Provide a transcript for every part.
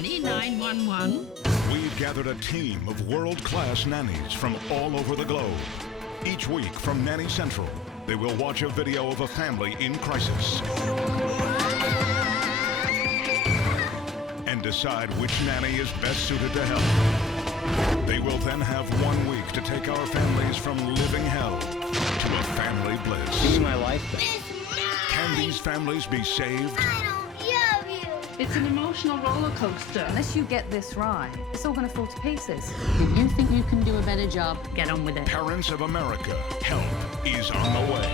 Nanny 911. We've gathered a team of world-class nannies from all over the globe. Each week from Nanny Central, they will watch a video of a family in crisis and decide which nanny is best suited to help. They will then have 1 week to take our families from living hell to a family bliss. Give me my life back. Can these families be saved? It's an emotional roller coaster. Unless you get this right, it's all going to fall to pieces. If you think you can do a better job, get on with it. Parents of America, help is on the way.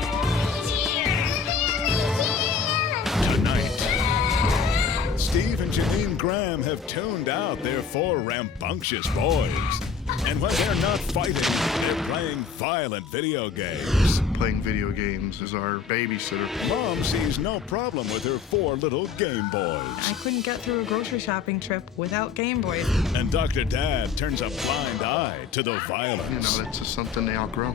Tonight, Steve and Jeanine Graham have tuned out their 4 rambunctious boys. And when they're not fighting, they're playing violent video games. Playing video games is our babysitter. Mom sees no problem with her 4 little Game Boys. I couldn't get through a grocery shopping trip without Game Boys. And Dr. Dad turns a blind eye to the violence. You know, it's just something they outgrow.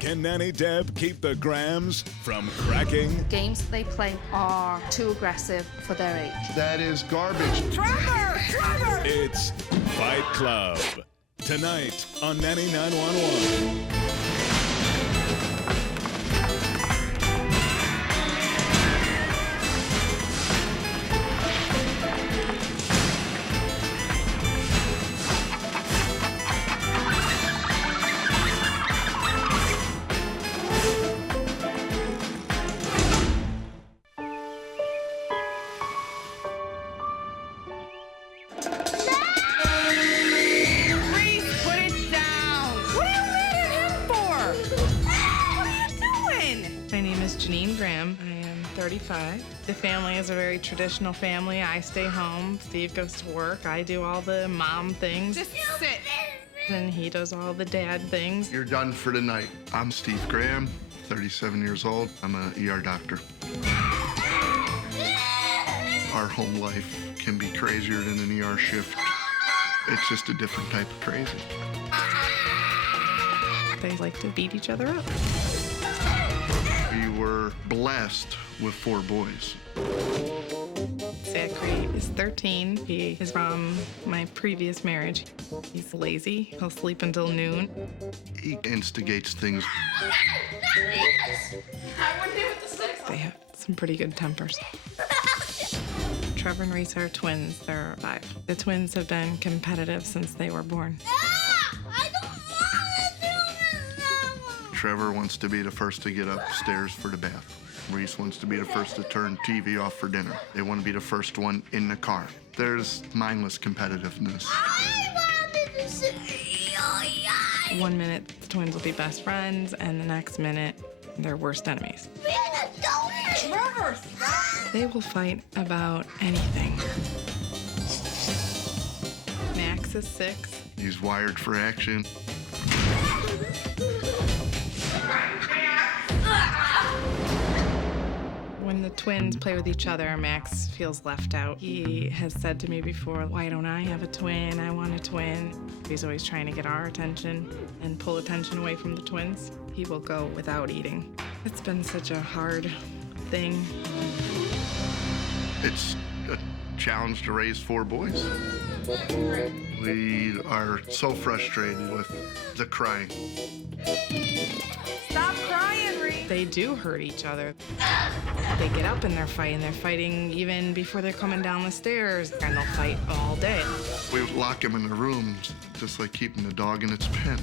Can Nanny Deb keep the Grahams from cracking? Games they play are too aggressive for their age. That is garbage. Trevor! Trevor! It's Fight Club. Tonight on Nanny 911. My name is Jeanine Graham. I am 35. The family is a very traditional family. I stay home. Steve goes to work. I do all the mom things. Just sit. And he does all the dad things. You're done for the night. I'm Steve Graham, 37 years old. I'm an ER doctor. Our home life can be crazier than an ER shift. It's just a different type of crazy. They like to beat each other up. We were blessed with 4 boys. Zachary is 13. He is from my previous marriage. He's lazy. He'll sleep until noon. He instigates things. They have some pretty good tempers. Trevor and Reece are twins. They're 5. The twins have been competitive since they were born. Trevor wants to be the first to get upstairs for the bath. Reece wants to be the first to turn TV off for dinner. They want to be the first one in the car. There's mindless competitiveness. 1 minute, the twins will be best friends, and the next minute, they're worst enemies. Trevor, stop! They will fight about anything. Max is 6. He's wired for action. When the twins play with each other, Max feels left out. He has said to me before, why don't I have a twin? I want a twin. He's always trying to get our attention and pull attention away from the twins. He will go without eating. It's been such a hard thing. It's a challenge to raise 4 boys. We are so frustrated with the crying. Stop crying, Reece. They do hurt each other. They get up and they're fighting. They're fighting even before they're coming down the stairs, and they'll fight all day. We lock them in the rooms, just like keeping the dog in its pen.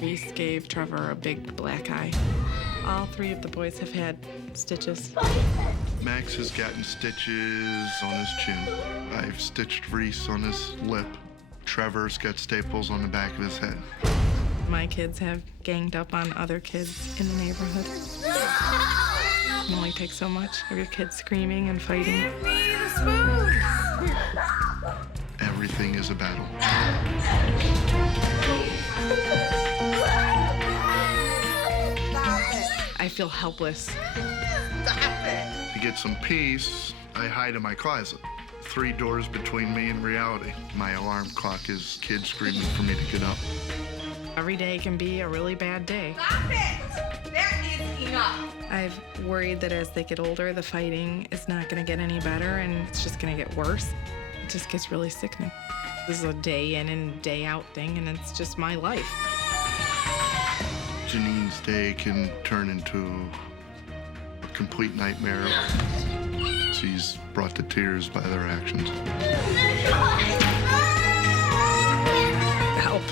Reece gave Trevor a big black eye. All 3 of the boys have had stitches. Max has gotten stitches on his chin. I've stitched Reece on his lip. Trevor's got staples on the back of his head. My kids have ganged up on other kids in the neighborhood. It only takes so much of your kids screaming and fighting. Everything is a battle. I feel helpless. To get some peace, I hide in my closet. 3 doors between me and reality. My alarm clock is kids screaming for me to get up. Every day can be a really bad day. Stop it! That is enough. I've worried that as they get older, the fighting is not going to get any better and it's just going to get worse. It just gets really sickening. This is a day in and day out thing, and it's just my life. Jeanine's day can turn into a complete nightmare. She's brought to tears by their actions. Help.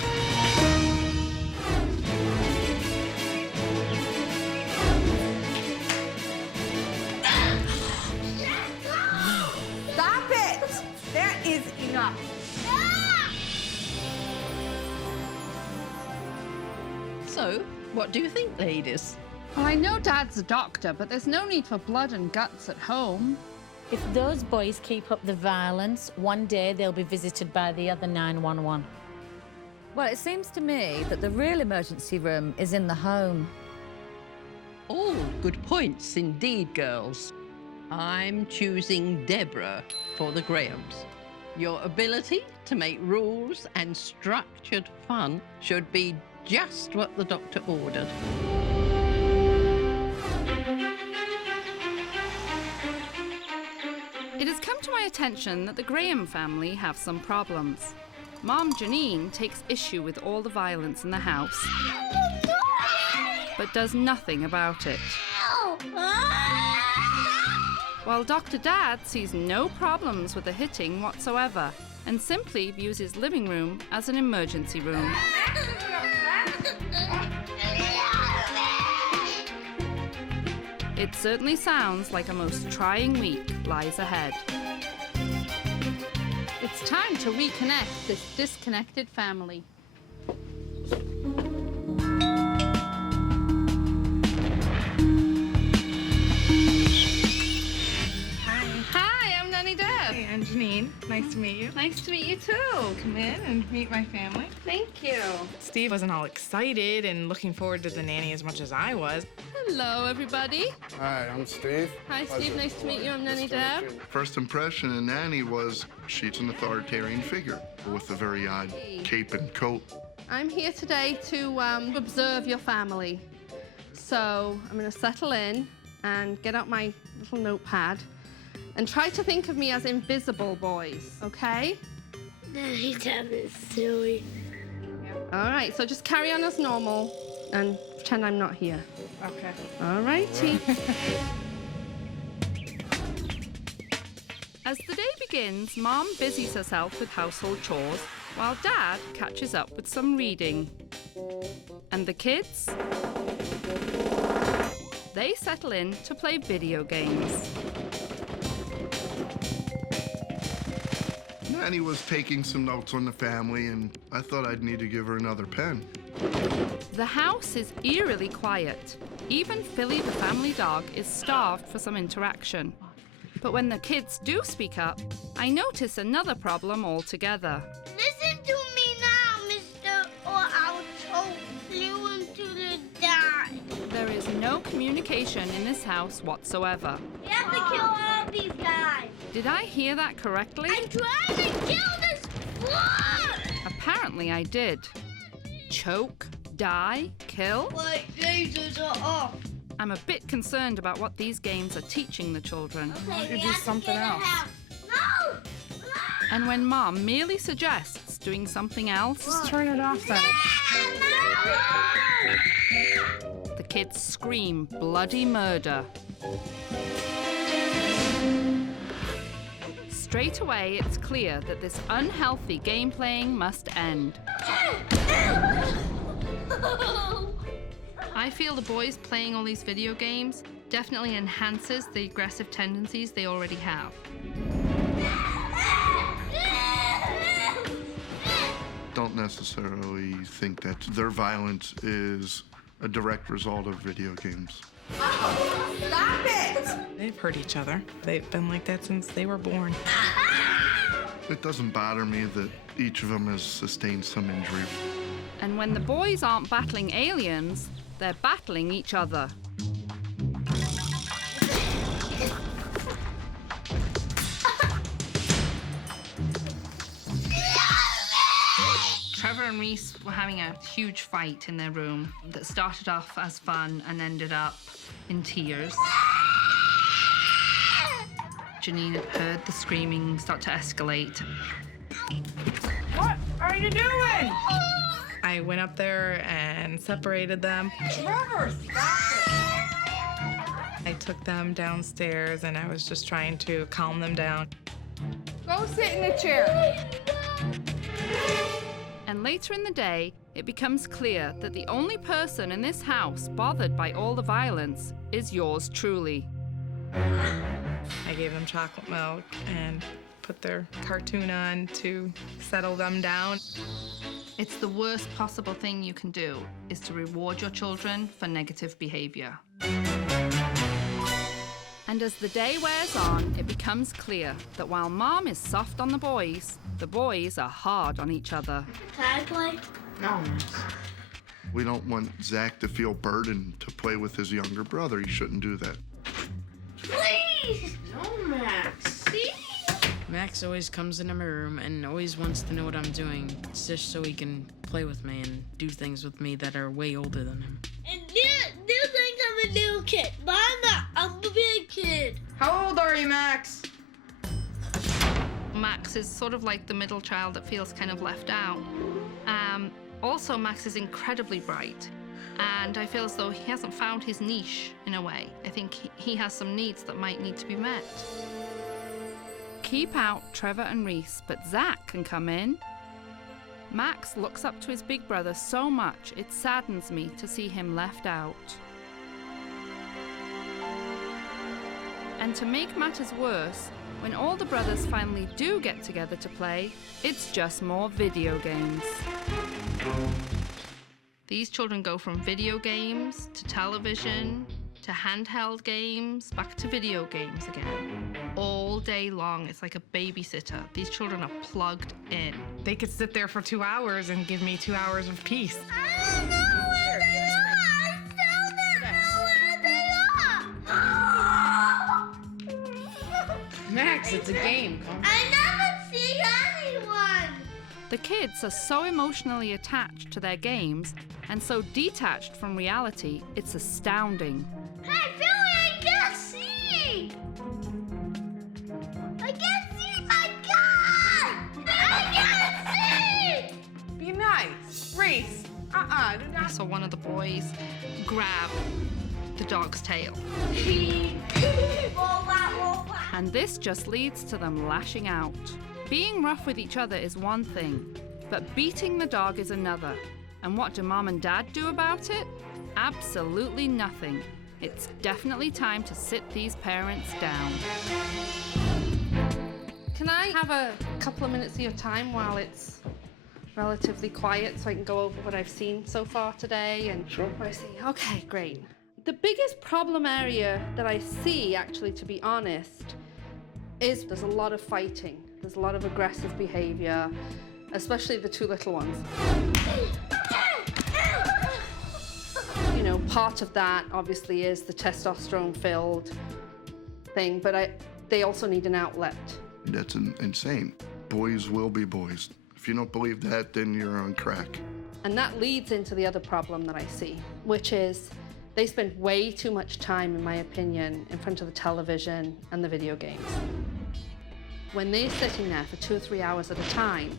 Stop it! That is enough. So, what do you think, ladies? Well, I know Dad's a doctor, but there's no need for blood and guts at home. If those boys keep up the violence, one day they'll be visited by the other 911. Well, it seems to me that the real emergency room is in the home. All good points indeed, girls. I'm choosing Deborah for the Grahams. Your ability to make rules and structured fun should be just what the doctor ordered. It has come to my attention that the Graham family have some problems. Mom Jeanine takes issue with all the violence in the house, but does nothing about it. While Dr. Dad sees no problems with the hitting whatsoever and simply views his living room as an emergency room. It certainly sounds like a most trying week lies ahead. It's time to reconnect this disconnected family. Hi, I'm Nanny Deb. Hey, I'm Jeanine. Nice to meet you. Nice to meet you too. Come in and meet my family. Thank you. Steve wasn't all excited and looking forward to the nanny as much as I was. Hello, everybody. Hi, I'm Steve. Hi, Steve. Nice to meet you. I'm Nanny Deb. First impression of Nanny was she's an authoritarian figure with a very odd cape and coat. I'm here today to observe your family. So I'm going to settle in and get out my little notepad and try to think of me as invisible boys, okay? Nanny Deb is silly. All right, so just carry on as normal and pretend I'm not here. Okay. All righty. As the day begins, Mom busies herself with household chores while Dad catches up with some reading. And the kids? They settle in to play video games. Nanny was taking some notes on the family, and I thought I'd need to give her another pen. The house is eerily quiet. Even Philly, the family dog, is starved for some interaction. But when the kids do speak up, I notice another problem altogether. Listen to me now, mister, or I'll choke you until you die. There is no communication in this house whatsoever. We have to kill all these guys. Did I hear that correctly? I'm trying to kill this floor. Apparently I did. Choke, die, kill? My lasers are off. I'm a bit concerned about what these games are teaching the children. Okay, should do something else. No! And when Mom merely suggests doing something else, Just turn it off then. the kids scream bloody murder. Straight away, it's clear that this unhealthy game playing must end. I feel the boys playing all these video games definitely enhances the aggressive tendencies they already have. Don't necessarily think that their violence is a direct result of video games. Stop it! They've hurt each other. They've been like that since they were born. It doesn't bother me that each of them has sustained some injury. And when the boys aren't battling aliens, they're battling each other. Trevor and and Reece were having a huge fight in their room that started off as fun and ended up in tears. Jeanine had heard the screaming start to escalate. What are you doing? I went up there and separated them. Trevor, stop it! I took them downstairs and I was just trying to calm them down. Go sit in a chair. And later in the day, it becomes clear that the only person in this house bothered by all the violence is yours truly. I gave them chocolate milk and put their cartoon on to settle them down. It's the worst possible thing you can do, is to reward your children for negative behavior. And as the day wears on, it becomes clear that while Mom is soft on the boys are hard on each other. Can I play? No. We don't want Zach to feel burdened to play with his younger brother. He shouldn't do that. Please! No, Max. See? Max always comes into my room and always wants to know what I'm doing. It's just so he can play with me and do things with me that are way older than him. And you think I'm a little kid, but I'm not. I'm a big kid. How old are you, Max? Max is sort of like the middle child that feels kind of left out. Also, Max is incredibly bright, and I feel as though he hasn't found his niche in a way. I think he has some needs that might need to be met. Keep out Trevor and Reece, but Zach can come in. Max looks up to his big brother so much it saddens me to see him left out. And to make matters worse, when all the brothers finally do get together to play, it's just more video games. These children go from video games to television to handheld games, back to video games again. All day long, it's like a babysitter. These children are plugged in. They could sit there for 2 hours and give me 2 hours of peace. I don't know where they are. I still don't know where they are. Max, it's a game. I never see anyone. The kids are so emotionally attached to their games and so detached from reality, it's astounding. Hey, Billy, I can't see. I can't see my gun. I can't see. Be nice. Reece, do I not. saw one of the boys grab the dog's tail. And this just leads to them lashing out. Being rough with each other is one thing, but beating the dog is another. And what do Mom and Dad do about it? Absolutely nothing. It's definitely time to sit these parents down. Can I have a couple of minutes of your time while it's relatively quiet so I can go over what I've seen so far today and what I see? Okay, great. The biggest problem area that I see, actually, to be honest, is there's a lot of fighting. There's a lot of aggressive behavior, especially the two little ones. You know, part of that obviously is the testosterone-filled thing, but they also need an outlet. That's insane. Boys will be boys. If you don't believe that, then you're on crack. And that leads into the other problem that I see, which is they spend way too much time, in my opinion, in front of the television and the video games. When they're sitting there for 2 or 3 hours at a time,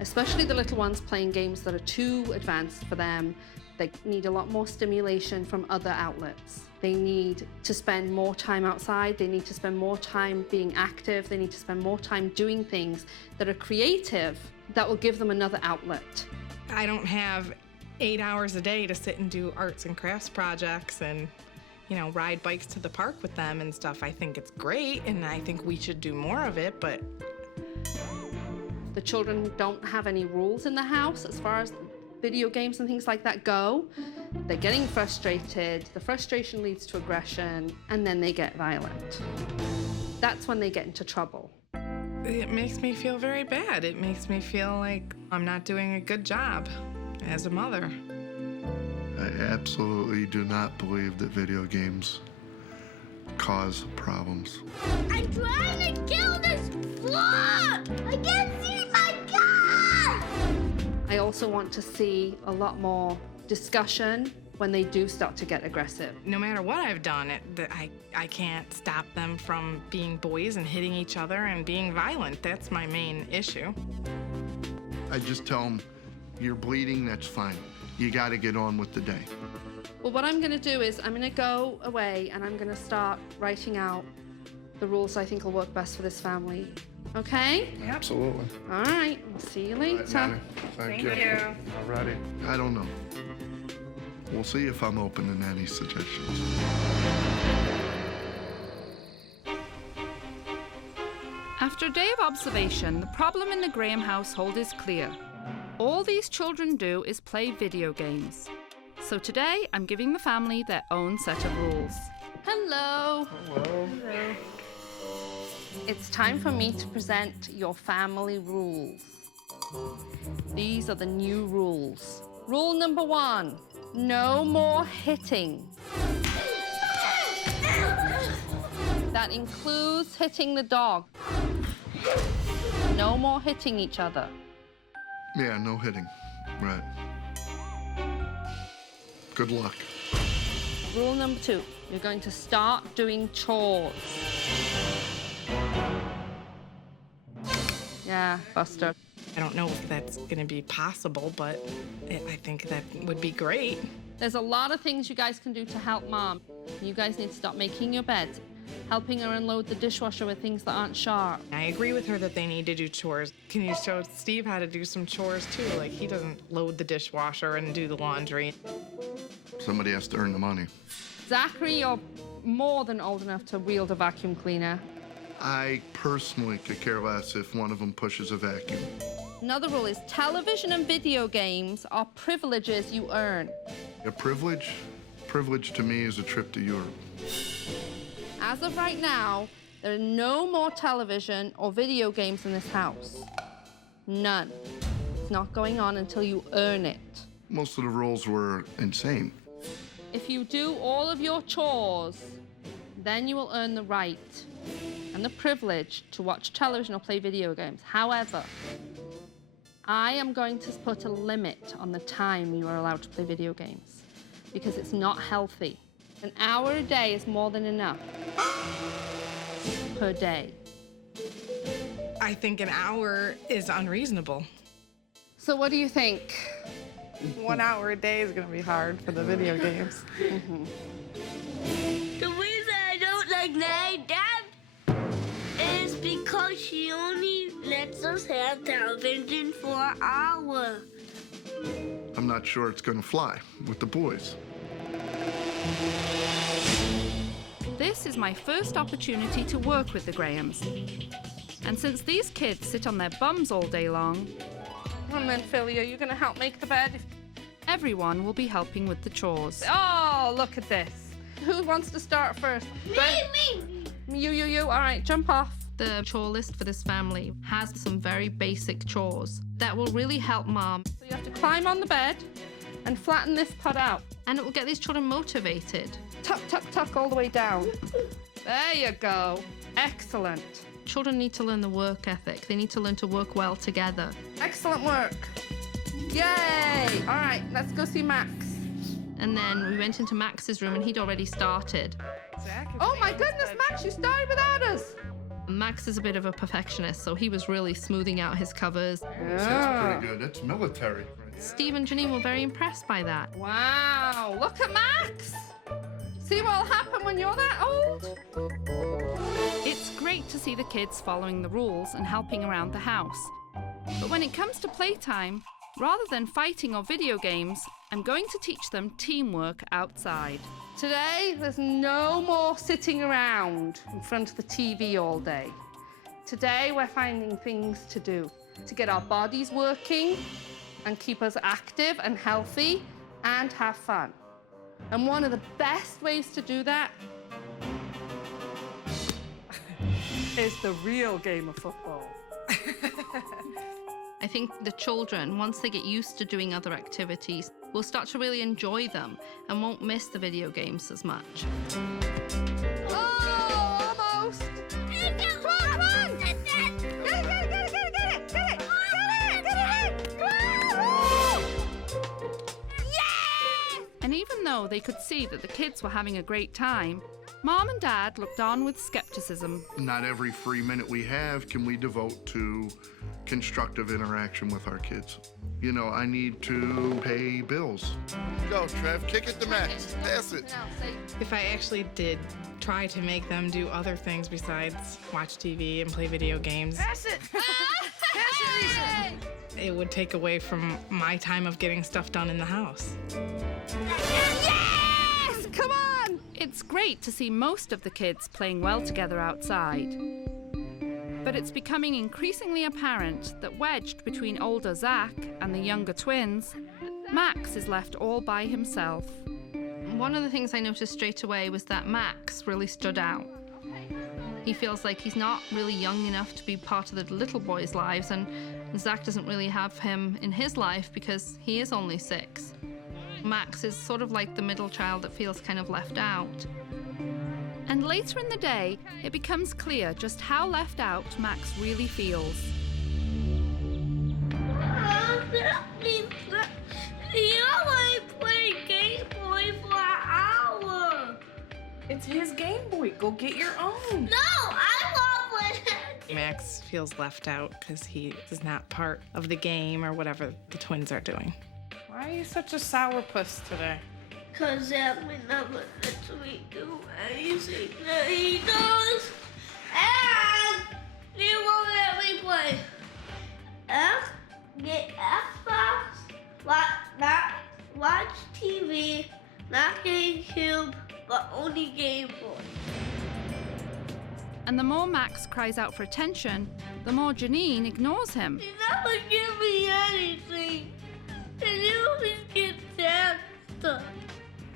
especially the little ones playing games that are too advanced for them, they need a lot more stimulation from other outlets. They need to spend more time outside, they need to spend more time being active, they need to spend more time doing things that are creative that will give them another outlet. I don't have 8 hours a day to sit and do arts and crafts projects and, you know, ride bikes to the park with them and stuff. I think it's great and I think we should do more of it, but the children don't have any rules in the house as far as video games and things like that go. They're getting frustrated, the frustration leads to aggression, and then they get violent. That's when they get into trouble. it makes me feel very bad. It makes me feel like I'm not doing a good job as a mother. I absolutely do not believe that video games cause problems. I'm trying to kill this floor! I can't see my gun! I also want to see a lot more discussion when they do start to get aggressive. No matter what I've done, I can't stop them from being boys and hitting each other and being violent. That's my main issue. I just tell them, you're bleeding, that's fine. You got to get on with the day. Well, what I'm going to do is I'm going to go away and I'm going to start writing out the rules I think will work best for this family. Okay? Absolutely. All right. I'll see you later. Thank you. All righty. I don't know. We'll see if I'm open to Nanny's suggestions. After a day of observation, the problem in the Graham household is clear. All these children do is play video games. So today, I'm giving the family their own set of rules. Hello. Hello. Hello. It's time for me to present your family rules. These are the new rules. Rule number 1, no more hitting. That includes hitting the dog. No more hitting each other. Yeah, no hitting. Right. Good luck. Rule number 2, you're going to start doing chores. Yeah, Buster. I don't know if that's going to be possible, but I think that would be great. There's a lot of things you guys can do to help Mom. You guys need to stop making your bed, helping her unload the dishwasher with things that aren't sharp. I agree with her that they need to do chores. Can you show Steve how to do some chores too? Like, he doesn't load the dishwasher and do the laundry. Somebody has to earn the money. Zachary, you're more than old enough to wield a vacuum cleaner. I personally could care less if one of them pushes a vacuum. Another rule is television and video games are privileges you earn. A privilege? Privilege to me is a trip to Europe. As of right now, there are no more television or video games in this house. None. It's not going on until you earn it. Most of the rules were insane. If you do all of your chores, then you will earn the right and the privilege to watch television or play video games. However, I am going to put a limit on the time you are allowed to play video games because it's not healthy. An hour a day is more than enough per day. I think an hour is unreasonable. So what do you think? 1 hour a day is going to be hard for the video games. The reason I don't like Nanny Deb is because she only lets us have television for an hour. I'm not sure it's going to fly with the boys. This is my first opportunity to work with the Grahams. And since these kids sit on their bums all day long, And then, Philly, are you going to help make the bed? everyone will be helping with the chores. Oh, look at this. Who wants to start first? Me. You. All right, jump off. The chore list for this family has some very basic chores that will really help Mom. So you have to climb on the bed and flatten this pot out. And it will get these children motivated. Tuck, tuck, tuck all the way down. There you go. Excellent. Children need to learn the work ethic. They need to learn to work well together. Excellent work. Yay! All right, let's go see Max. And then we went into Max's room and he'd already started. Oh my goodness, Max, you started without us. Max is a bit of a perfectionist, so he was really smoothing out his covers. That's pretty good. That's military. Steve and Jeanine were very impressed by that. Wow, look at Max. See what'll happen when you're that old? It's great to see the kids following the rules and helping around the house. But when it comes to playtime, rather than fighting or video games, I'm going to teach them teamwork outside. Today, there's no more sitting around in front of the TV all day. Today, we're finding things to do to get our bodies working and keep us active and healthy and have fun. And one of the best ways to do that is the real game of football. I think the children, once they get used to doing other activities, will start to really enjoy them and won't miss the video games as much. Oh, almost. Come on. Get it. Come on. though they could see that the kids were having a great time, Mom and Dad looked on with skepticism. Not every free minute we have can we devote to constructive interaction with our kids. You know, I need to pay bills. Go, Trev, kick it to Max. Pass it. If I actually did try to make them do other things besides watch TV and play video games, Pass it! Pass it, Reece! it would take away from my time of getting stuff done in the house. Yes! Come on! It's great to see most of the kids playing well together outside. But it's becoming increasingly apparent that wedged between older Zach and the younger twins, Max is left all by himself. One of the things I noticed straight away was that Max really stood out. He feels like he's not really young enough to be part of the little boys' lives, and Zach doesn't really have him in his life because he is only 6. Max is sort of like the middle child that feels kind of left out. And later in the day, it becomes clear just how left out Max really feels. You only play Game Boy for an hour. It's his Game Boy. Go get your own. No, I want it. Max feels left out because he is not part of the game or whatever the twins are doing. Why are you such a sourpuss today? Because that would never lets me do anything that he does. And he won't let me play. Get Xbox, not watch TV, not GameCube, but only Game Boy. And the more Max cries out for attention, the more Jeanine ignores him. You never give me anything. And you always get sad stuff.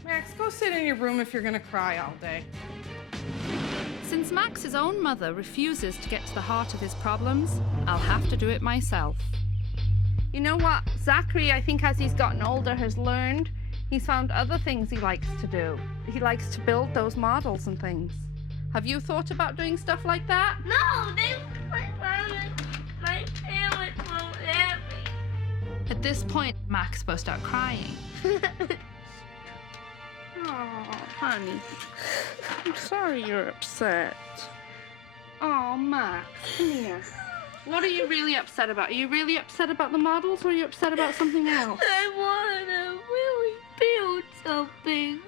Max, go sit in your room if you're gonna cry all day. Since Max's own mother refuses to get to the heart of his problems, I'll have to do it myself. You know what? Zachary, I think as he's gotten older, has learned. He's found other things he likes to do. He likes to build those models and things. Have you thought about doing stuff like that? No, my parents won't let me. At this point, Max burst out crying. Oh, honey. I'm sorry you're upset. Oh, Max, come here. What are you really upset about? Are you really upset about the models or are you upset about something else? I want to really build something.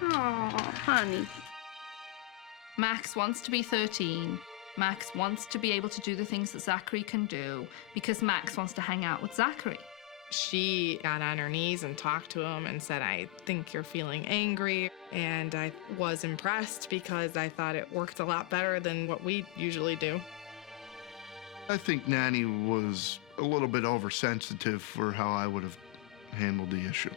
Oh, honey. Max wants to be 13. Max wants to be able to do the things that Zachary can do because Max wants to hang out with Zachary. She got on her knees and talked to him and said, I think you're feeling angry. And I was impressed because I thought it worked a lot better than what we usually do. I think Nanny was a little bit oversensitive for how I would have handled the issue.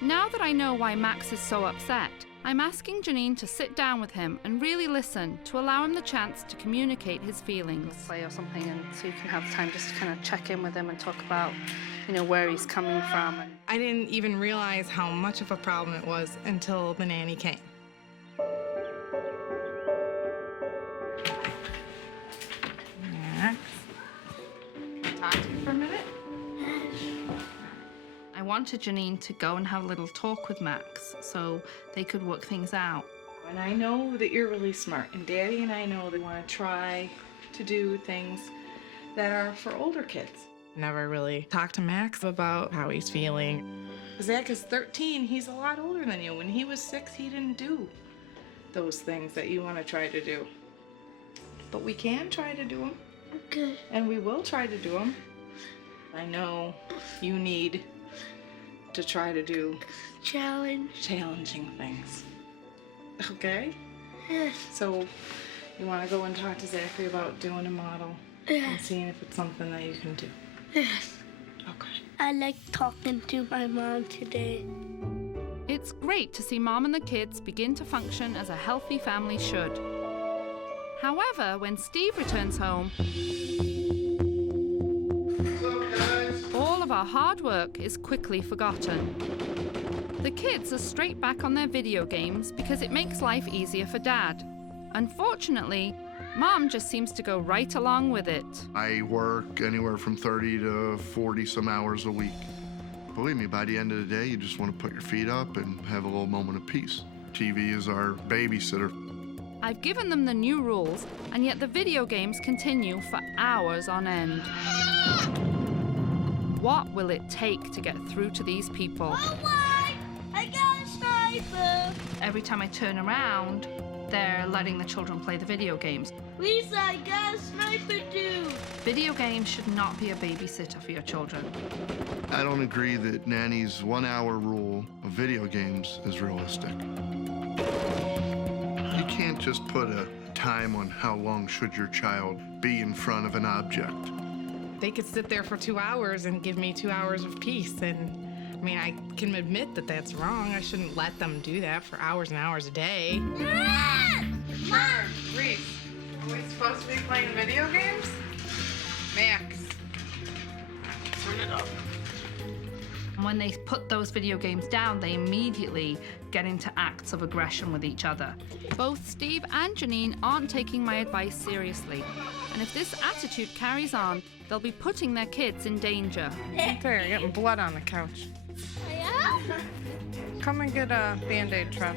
Now that I know why Max is so upset, I'm asking Jeanine to sit down with him and really listen to allow him the chance to communicate his feelings. Play or something, and so you can have time just to kind of check in with him and talk about, where he's coming from. I didn't even realize how much of a problem it was until the nanny came. Max, talk to you for a minute? I wanted Jeanine to go and have a little talk with Max so they could work things out. And I know that you're really smart, and Daddy and I know they want to try to do things that are for older kids. Never really talked to Max about how he's feeling. Zach is 13, he's a lot older than you. When he was 6, he didn't do those things that you want to try to do. But we can try to do them. Okay. And we will try to do them. I know you need to try to do challenging things. Okay? Yes. So you want to go and talk to Zachary about doing a model and seeing if it's something that you can do? Yes. Okay. I like talking to my mom today. It's great to see Mom and the kids begin to function as a healthy family should. However, when Steve returns home, all of our hard work is quickly forgotten. The kids are straight back on their video games because it makes life easier for Dad. Unfortunately, Mom just seems to go right along with it. I work anywhere from 30 to 40 some hours a week. Believe me, by the end of the day, you just want to put your feet up and have a little moment of peace. TV is our babysitter. I've given them the new rules, and yet the video games continue for hours on end. What will it take to get through to these people? I got a sniper. Every time I turn around, they're letting the children play the video games. Lisa, I got a sniper too. Video games should not be a babysitter for your children. I don't agree that Nanny's 1 hour rule of video games is realistic. You can't just put a time on how long should your child be in front of an object. They could sit there for 2 hours and give me 2 hours of peace. And I mean, I can admit that that's wrong. I shouldn't let them do that for hours and hours a day. Sure, Reece, are we supposed to be playing video games? Max, turn it up. And when they put those video games down, they immediately get into acts of aggression with each other. Both Steve and Jeanine aren't taking my advice seriously. And if this attitude carries on, they'll be putting their kids in danger. Okay, you're getting blood on the couch. Come and get a Band-Aid, Trev.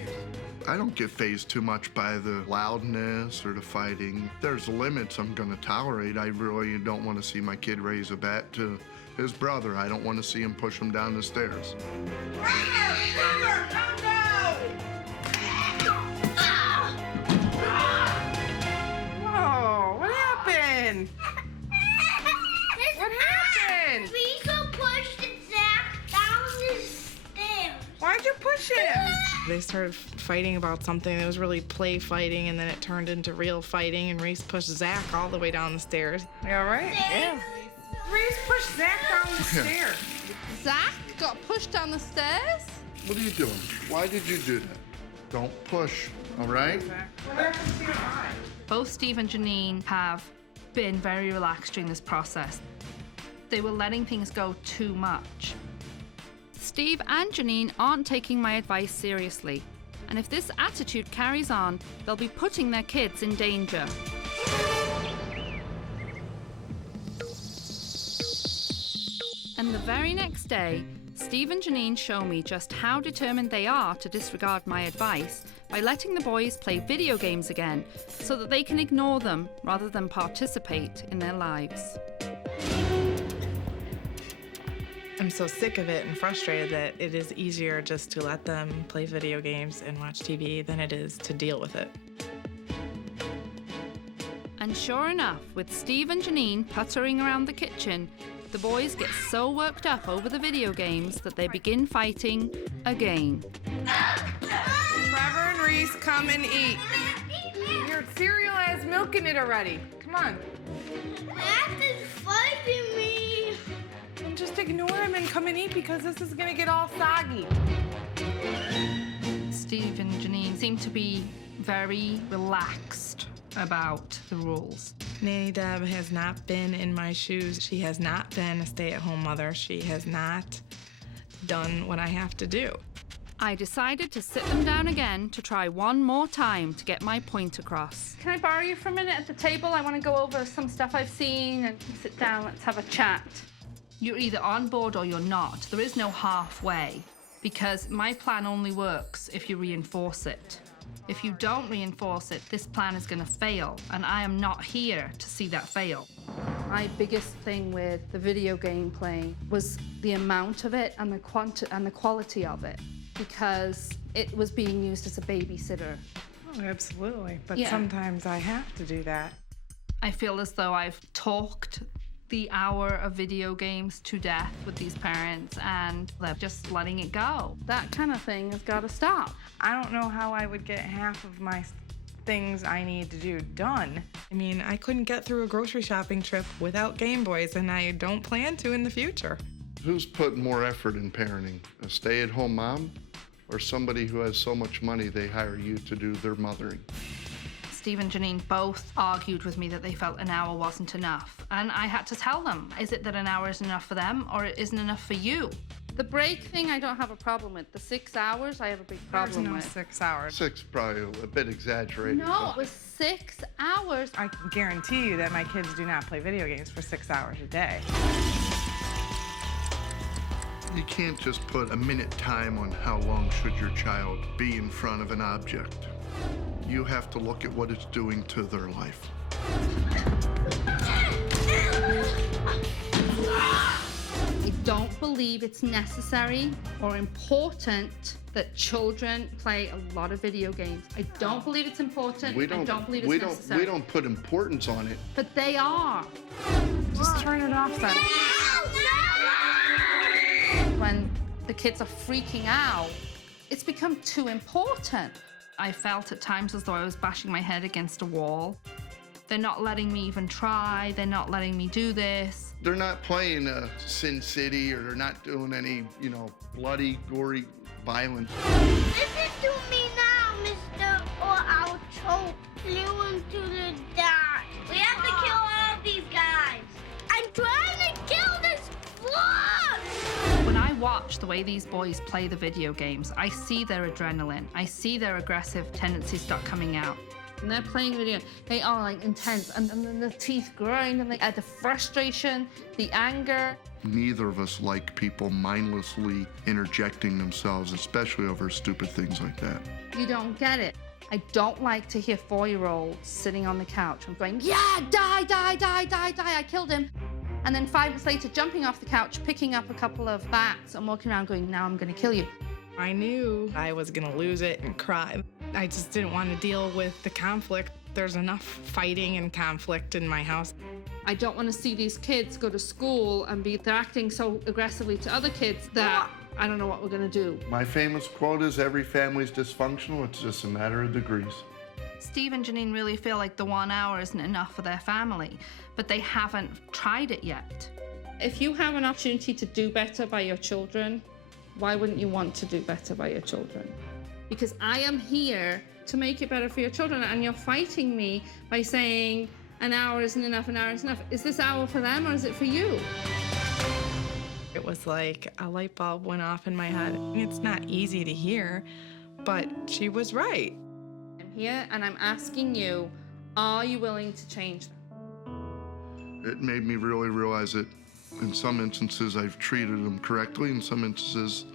I don't get fazed too much by the loudness or the fighting. There's limits I'm gonna tolerate. I really don't want to see my kid raise a bat to his brother. I don't want to see him push him down the stairs. Trevor, calm down! Whoa, what happened? What happened? Lisa pushed Zach down the stairs. Why'd you push him? They started fighting about something that was really play fighting, and then it turned into real fighting, and Reece pushed Zach all the way down the stairs. You all right? Yeah. Reece pushed Zach down the stairs. Zach got pushed down the stairs? What are you doing? Why did you do that? Don't push, all right? What happened to your eye? Both Steve and Jeanine have been very relaxed during this process. They were letting things go too much. Steve and Jeanine aren't taking my advice seriously. And if this attitude carries on, they'll be putting their kids in danger. And the very next day, Steve and Jeanine show me just how determined they are to disregard my advice by letting the boys play video games again so that they can ignore them rather than participate in their lives. I'm so sick of it and frustrated that it is easier just to let them play video games and watch TV than it is to deal with it. And sure enough, with Steve and Jeanine puttering around the kitchen, the boys get so worked up over the video games that they begin fighting again. Trevor and Reece, come and eat. Your cereal has milk in it already. Come on. Max is fighting me. And just ignore him and come and eat because this is gonna get all soggy. Steve and Jeanine seem to be very relaxed about the rules. Nanny Deb has not been in my shoes. She has not been a stay-at-home mother. She has not done what I have to do. I decided to sit them down again to try one more time to get my point across. Can I borrow you for a minute at the table? I want to go over some stuff I've seen and sit down. Let's have a chat. You're either on board or you're not. There is no halfway, because my plan only works if you reinforce it. If you don't reinforce it, this plan is going to fail, and I am not here to see that fail. My biggest thing with the video game playing was the amount of it and the quality of it, because it was being used as a babysitter. Oh, absolutely. But Yeah. sometimes I have to do that. I feel as though I've talked the hour of video games to death with these parents, and they're just letting it go. That kind of thing has got to stop. I don't know how I would get half of my things I need to do done. I mean, I couldn't get through a grocery shopping trip without Game Boys, and I don't plan to in the future. Who's putting more effort in parenting? A stay-at-home mom or somebody who has so much money they hire you to do their mothering? Steve and Jeanine both argued with me that they felt an hour wasn't enough. And I had to tell them, is it that an hour isn't enough for them, or it isn't enough for you? The break thing I don't have a problem with. The 6 hours I have a big problem There's no with. 6 hours. 6 probably a bit exaggerated. No, it was 6 hours. I can guarantee you that my kids do not play video games for 6 hours a day. You can't just put a minute time on how long should your child be in front of an object. You have to look at what it's doing to their life. I don't believe it's necessary or important that children play a lot of video games. I don't believe it's important. I don't believe it's necessary. We don't put importance on it. But they are. Just turn it off then. When the kids are freaking out, it's become too important. I felt at times as though I was bashing my head against a wall. They're not letting me even try. They're not letting me do this. They're not playing Sin City, or they're not doing any, bloody, gory violence. Listen to me now, mister, or I'll choke you into the dark. We have to kill all these guys. I'm trying to kill this floor! When I watch the way these boys play the video games, I see their adrenaline. I see their aggressive tendencies start coming out. And they're playing video, they are like intense, and then the teeth grind, and the frustration, the anger. Neither of us like people mindlessly interjecting themselves, especially over stupid things like that. You don't get it. I don't like to hear 4-year-olds sitting on the couch and going, yeah, die, die, die, die, die, I killed him. And then 5 minutes later, jumping off the couch, picking up a couple of bats and walking around going, now I'm gonna kill you. I knew I was gonna lose it and cry. I just didn't want to deal with the conflict. There's enough fighting and conflict in my house. I don't want to see these kids go to school and they're acting so aggressively to other kids that I don't know what we're gonna do. My famous quote is, every family's dysfunctional, it's just a matter of degrees. Steve and Jeanine really feel like the 1 hour isn't enough for their family, but they haven't tried it yet. If you have an opportunity to do better by your children, why wouldn't you want to do better by your children? Because I am here to make it better for your children, and you're fighting me by saying an hour isn't enough, an hour isn't enough. Is this hour for them or is it for you? It was like a light bulb went off in my head. It's not easy to hear, but she was right. I'm here and I'm asking you, are you willing to change them? It made me really realize that in some instances I've treated them correctly, in some instances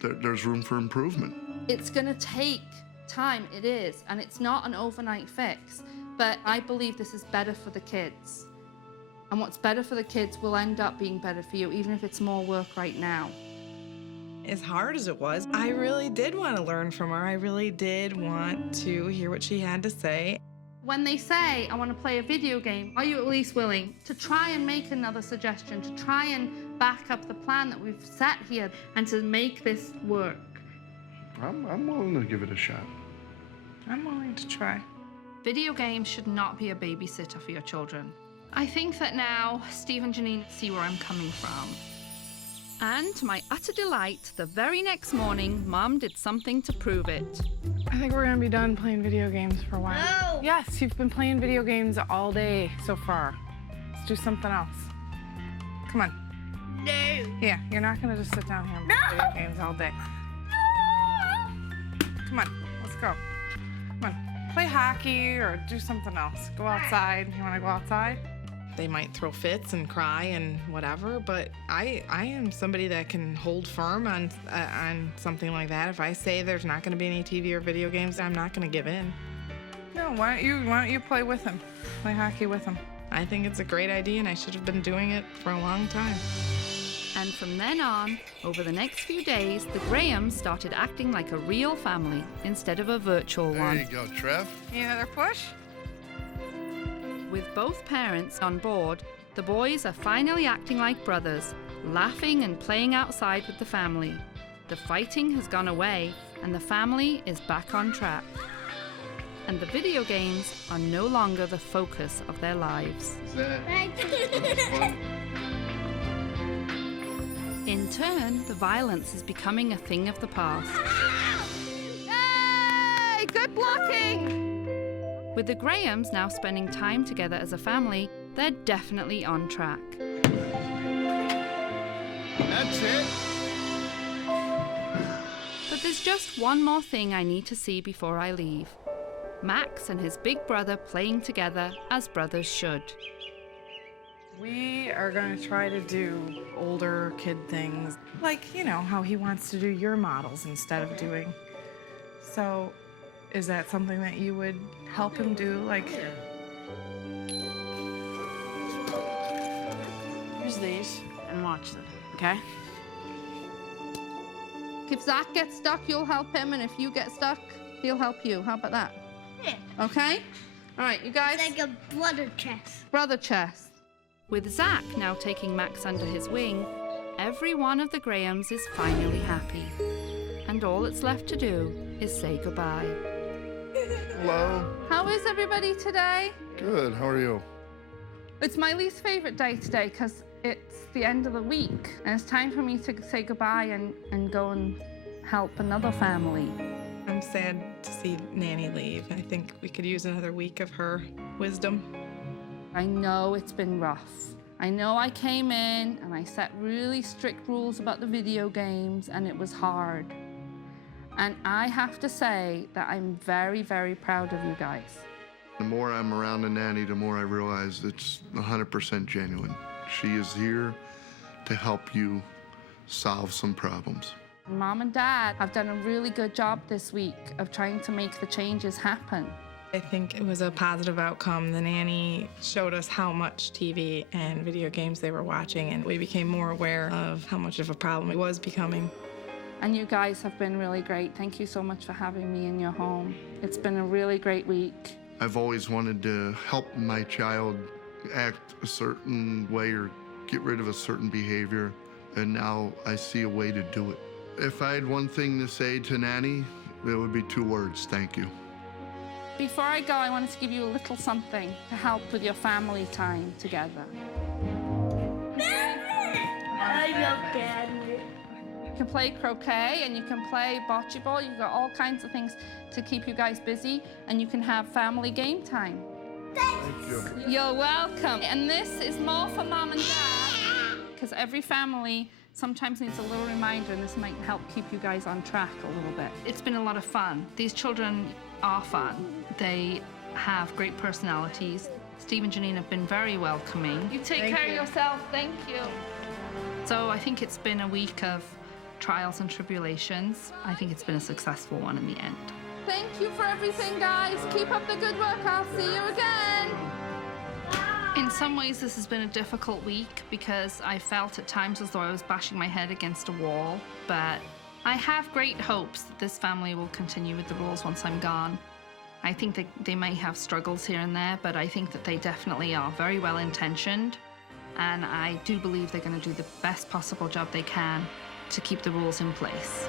there's room for improvement. It's gonna take time, it is, and it's not an overnight fix, but I believe this is better for the kids. And what's better for the kids will end up being better for you, even if it's more work right now. As hard as it was, I really did want to learn from her. I really did want to hear what she had to say. When they say, I want to play a video game, are you at least willing to try and make another suggestion, to try and back up the plan that we've set here and to make this work? I'm willing to give it a shot. I'm willing to try. Video games should not be a babysitter for your children. I think that now Steve and Jeanine see where I'm coming from. And to my utter delight, the very next morning, Mom did something to prove it. I think we're gonna be done playing video games for a while. No. Yes, you've been playing video games all day so far. Let's do something else. Come on. No. Yeah, you're not gonna just sit down here and play video games all day. Come on, let's go. Come on, play hockey or do something else. Go outside. You wanna go outside? They might throw fits and cry and whatever, but I am somebody that can hold firm on something like that. If I say there's not gonna be any TV or video games, I'm not gonna give in. No, why don't you play with him? Play hockey with him. I think it's a great idea, and I should have been doing it for a long time. And from then on, over the next few days, the Grahams started acting like a real family instead of a virtual one. There you go, Trev. Another push? With both parents on board, the boys are finally acting like brothers, laughing and playing outside with the family. The fighting has gone away, and the family is back on track. And the video games are no longer the focus of their lives. Is that fun? In turn, the violence is becoming a thing of the past. Yay! Good blocking! With the Grahams now spending time together as a family, they're definitely on track. That's it. But there's just one more thing I need to see before I leave. Max and his big brother playing together as brothers should. We are going to try to do older kid things, like, you know, how he wants to do your models instead of doing. So, is that something that you would help him do? Like, Use these and watch them, okay? If Zach gets stuck, you'll help him, and if you get stuck, he'll help you. How about that? Yeah. Okay? All right, you guys. It's like a brother chess. Brother chess. With Zach now taking Max under his wing, every one of the Grahams is finally happy. And all that's left to do is say goodbye. Hello. How is everybody today? Good. How are you? It's my least favorite day today because it's the end of the week and it's time for me to say goodbye and go and help another family. I'm sad to see Nanny leave. I think we could use another week of her wisdom. I know it's been rough. I know I came in and I set really strict rules about the video games and it was hard. And I have to say that I'm very, very proud of you guys. The more I'm around the nanny, the more I realize it's 100% genuine. She is here to help you solve some problems. Mom and Dad have done a really good job this week of trying to make the changes happen. I think it was a positive outcome. The nanny showed us how much TV and video games they were watching, and we became more aware of how much of a problem it was becoming. And you guys have been really great. Thank you so much for having me in your home. It's been a really great week. I've always wanted to help my child act a certain way or get rid of a certain behavior, and now I see a way to do it. If I had one thing to say to Nanny, it would be 2 words: thank you. Before I go, I wanted to give you a little something to help with your family time together. I love Dad. You can play croquet and you can play bocce ball. You've got all kinds of things to keep you guys busy, and you can have family game time. Thank you. You're welcome. And this is more for Mom and Dad, because every family sometimes needs a little reminder, and this might help keep you guys on track a little bit. It's been a lot of fun. These children are fun. They have great personalities. Steve and Jeanine have been very welcoming. You take care of yourself. Thank you. So I think it's been a week of trials and tribulations. I think it's been a successful one in the end. Thank you for everything, guys. Keep up the good work. I'll see you again. In some ways, this has been a difficult week because I felt at times as though I was bashing my head against a wall, but I have great hopes that this family will continue with the rules once I'm gone. I think that they may have struggles here and there, but I think that they definitely are very well intentioned, and I do believe they're going to do the best possible job they can to keep the rules in place.